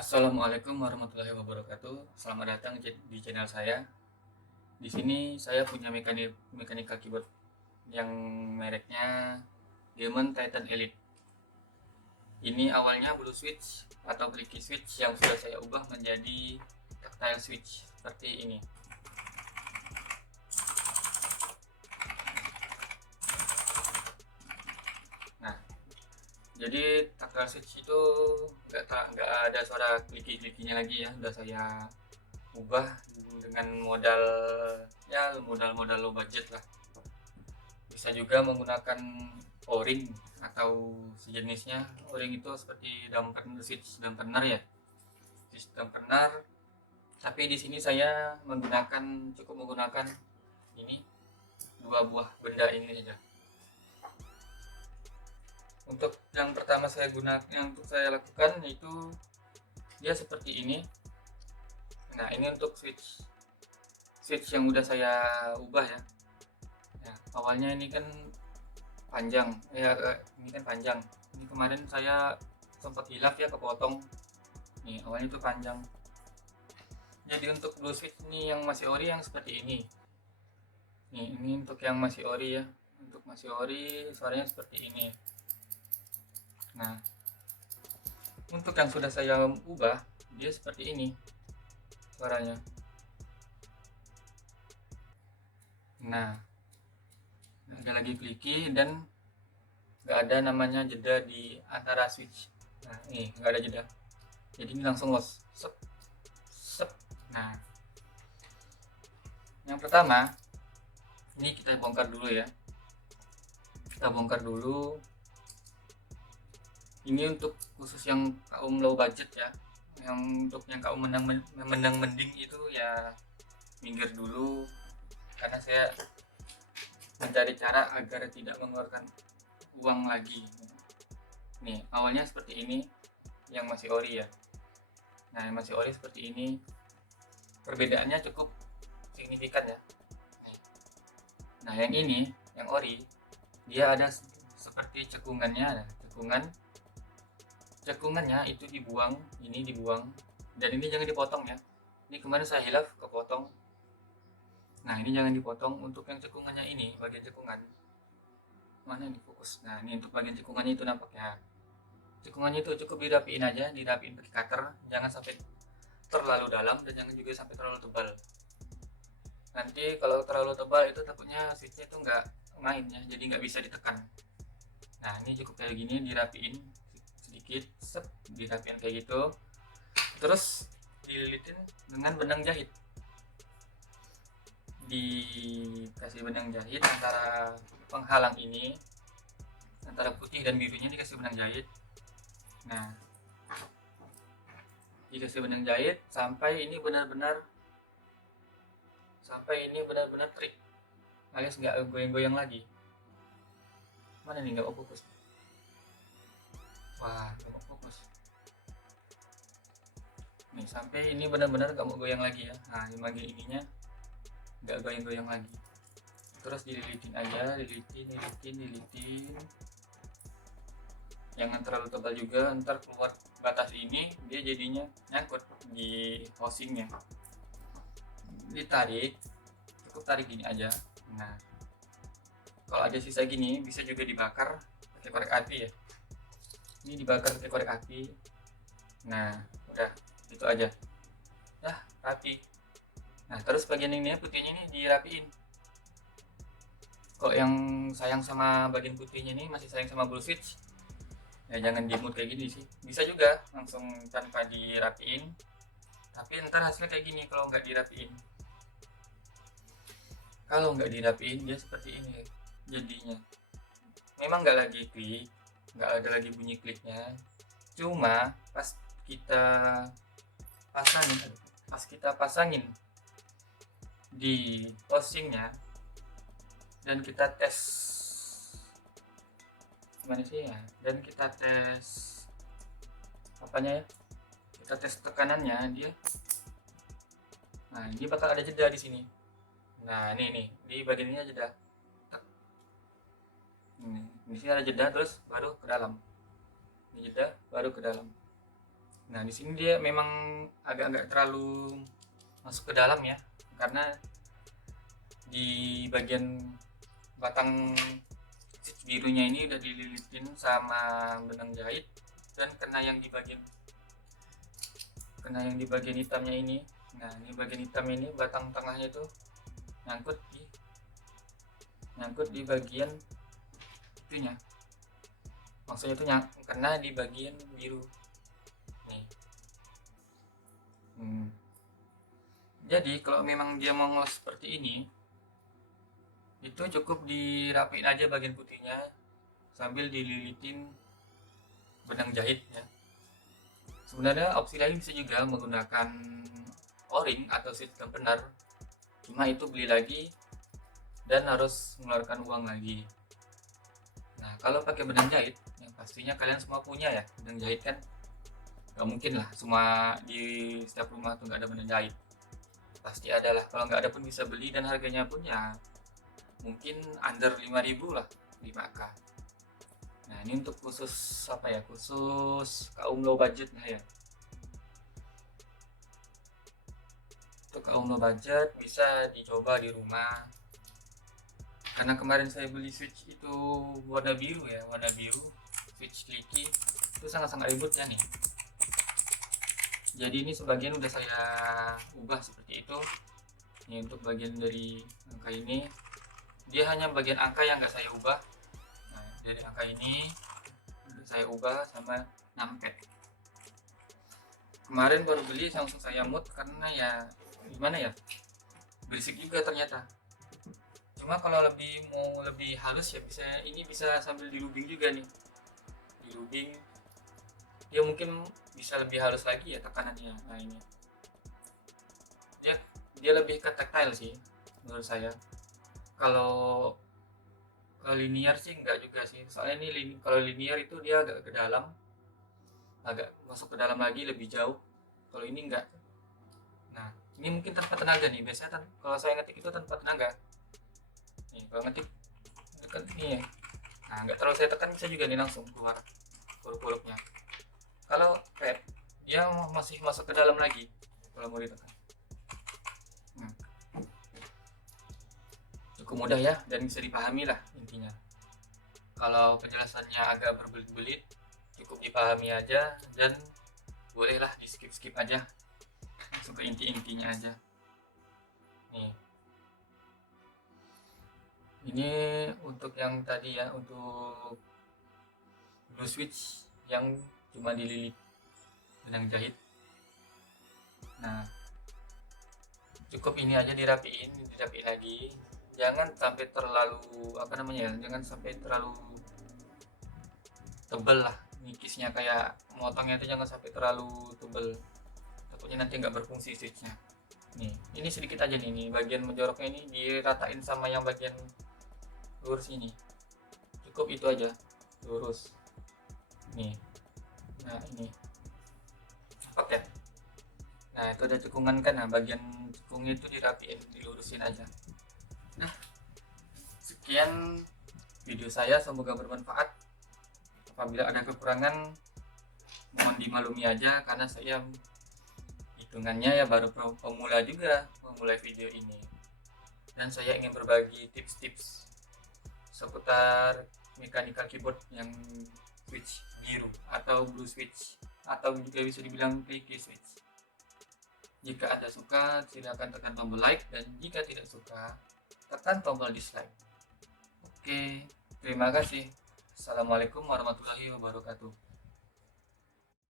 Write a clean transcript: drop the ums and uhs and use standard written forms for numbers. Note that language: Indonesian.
Assalamualaikum warahmatullahi wabarakatuh. Selamat datang di channel saya. Di sini saya punya mechanical keyboard yang mereknya Demon Titan Elite. Ini awalnya blue switch atau clicky switch yang sudah saya ubah menjadi tactile switch seperti ini. Nah, jadi tactile switch itu nggak ada suara kliki-klikinya lagi ya. Udah saya ubah dengan modal low budget lah. Bisa juga menggunakan o-ring atau sejenisnya. O-ring itu seperti switch dampener ya, switch dampener. Tapi di sini saya cukup menggunakan ini dua buah benda ini saja. Untuk yang pertama yang saya lakukan yaitu dia seperti ini. Nah, ini untuk switch yang udah saya ubah ya. Nah, awalnya ini kan panjang ya, ini kan panjang. Ini kemarin saya sempat hilaf ya, kepotong. Nih, awalnya itu panjang. Jadi untuk blue switch ini yang masih ori yang seperti ini. Nih, ini untuk yang masih ori ya. Untuk masih ori suaranya seperti ini. Nah, untuk yang sudah saya ubah dia seperti ini suaranya. Nah, ada lagi clicky dan nggak ada namanya jeda di antara switch. Nah, ini nggak ada jeda, jadi ini langsung los, sep sep. Nah, yang pertama ini kita bongkar dulu ya, ini untuk khusus yang kaum low budget ya. Untuk yang kaum menang mending itu ya minggir dulu, karena saya mencari cara agar tidak mengeluarkan uang lagi. Nih, awalnya seperti ini yang masih ori ya. Nah, yang masih ori seperti ini. Perbedaannya cukup signifikan ya. Nah, yang ini, yang ori, dia ada seperti cekungannya, cekungannya itu dibuang, ini dibuang, dan ini jangan dipotong ya. Ini kemarin saya hilaf kepotong. Nah, ini jangan dipotong. Untuk yang cekungannya ini, bagian cekungan mana ini fokus. Nah, ini untuk bagian cekungannya itu nampaknya. Cekungannya itu cukup dirapiin aja, dirapiin pakai cutter, jangan sampai terlalu dalam dan jangan juga sampai terlalu tebal. Nanti kalau terlalu tebal itu takutnya switchnya itu nggak main ya, jadi nggak bisa ditekan. Nah, ini cukup kayak gini, dirapiin sedikit, dirapiin kayak gitu. Terus dililitin dengan benang jahit. Dikasih benang jahit antara penghalang ini, antara putih dan birunya dikasih benang jahit. Nah, dikasih benang jahit sampai ini benar-benar trik, alias nggak goyang-goyang lagi. Mana nih, nggak mau fokus. Wah, nggak mau fokus. Nih, sampai ini benar-benar nggak mau goyang lagi ya. Nah, ini bagian ininya nggak goyang-goyang lagi. Terus dililitin aja, dilitin. Jangan terlalu tebal juga, ntar keluar batas ini dia jadinya nyangkut di housingnya. Ditarik, cukup tarik gini aja. Nah, kalau ada sisa gini bisa juga dibakar pakai korek api ya. Ini dibakar pakai korek api. Nah, udah itu aja. Nah, rapi. Nah, terus bagian ini putihnya ini dirapiin. Kok yang sayang sama bagian putihnya ini masih sayang sama blue switch, ya jangan dimut kayak gini sih. Bisa juga langsung tanpa dirapiin, tapi ntar hasilnya kayak gini kalau nggak dirapiin. Kalau nggak dirapiin dia seperti ini jadinya. Memang nggak lagi klik, nggak ada lagi bunyi kliknya. Cuma pas kita pasangin di housingnya dan kita tes gimana sih ya, dan kita tes apanya ya, kita tes tekanannya dia. Nah, ini bakal ada jeda di sini. Nah, ini nih di bagian ini jeda. Di sini ada jeda, terus baru ke dalam. Ini jeda baru ke dalam. Nah, di sini dia memang agak-agak terlalu masuk ke dalam ya, karena di bagian batang switch birunya ini udah dililitin sama benang jahit, dan kena yang di bagian hitamnya ini. Nah, ini bagian hitam ini, batang tengahnya itu nyangkut di bagian itunya, maksudnya itu kena di bagian biru nih. Jadi kalau memang dia mau ngeles seperti ini, itu cukup dirapiin aja bagian putihnya sambil dililitin benang jahit ya. Sebenarnya opsi lain bisa juga menggunakan o-ring atau sistem benar, cuma itu beli lagi dan harus mengeluarkan uang lagi. Nah, kalau pakai benang jahit, yang pastinya kalian semua punya ya benang jahit kan. Gak mungkin lah semua di setiap rumah tuh gak ada benang jahit, pasti ada lah. Kalau nggak ada pun bisa beli, dan harganya pun ya mungkin under 5.000 lah, 5k. Nah, ini untuk khusus apa ya, khusus kaum low budget lah ya. Untuk kaum low budget bisa dicoba di rumah, karena kemarin saya beli switch itu warna biru ya, warna biru switch clicky itu sangat-sangat ribut ya nih. Jadi ini sebagian udah saya ubah seperti itu. Ini untuk bagian dari angka ini, dia hanya bagian angka yang nggak saya ubah. Nah, dari angka ini udah saya ubah sama numpad. Kemarin baru beli langsung saya mood, karena ya gimana ya, berisik juga ternyata. Cuma kalau mau lebih halus ya bisa sambil dilubing juga nih, dilubing dia mungkin bisa lebih halus lagi ya tekanannya. Nah, ini dia lebih ke tactile sih menurut saya. Kalau linear sih enggak juga sih, soalnya ini kalau linear itu dia agak ke dalam, agak masuk ke dalam lagi lebih jauh. Kalau ini enggak. Nah, ini mungkin tanpa tenaga nih, biasanya kalau saya ngetik itu tanpa tenaga nih. Kalau ngetik dekat nih, nah nggak terlalu saya tekan, bisa juga nih langsung keluar huruf-hurufnya. Kalau pad dia masih masuk ke dalam lagi kalau mau ditekan. Cukup mudah ya, dan bisa dipahami lah intinya. Kalau penjelasannya agak berbelit-belit, cukup dipahami aja, dan bolehlah di skip aja, langsung ke inti-intinya aja. Nih, ini untuk yang tadi ya, untuk blue switch yang cuma dililit benang jahit. Nah, cukup ini aja dirapiin lagi. Jangan sampai terlalu jangan sampai terlalu tebel lah nikisnya, kayak motongnya itu jangan sampai terlalu tebel, takutnya nanti nggak berfungsi switchnya. Nih, ini sedikit aja nih bagian menjoroknya ini diratain sama yang bagian lurus ini, cukup itu aja, lurus nih. Nah, ini oke. Nah, itu ada cekungan kan, nah bagian cekungnya itu dirapiin, dilurusin aja. Nah, sekian video saya, semoga bermanfaat. Apabila ada kekurangan mohon dimaklumi aja, karena saya hitungannya ya baru pemula juga memulai video ini, dan saya ingin berbagi tips-tips seputar mechanical keyboard yang switch biru atau blue switch, atau juga bisa dibilang clicky switch. Jika Anda suka, silakan tekan tombol like, dan jika tidak suka, tekan tombol dislike. Oke, terima kasih. Assalamualaikum warahmatullahi wabarakatuh.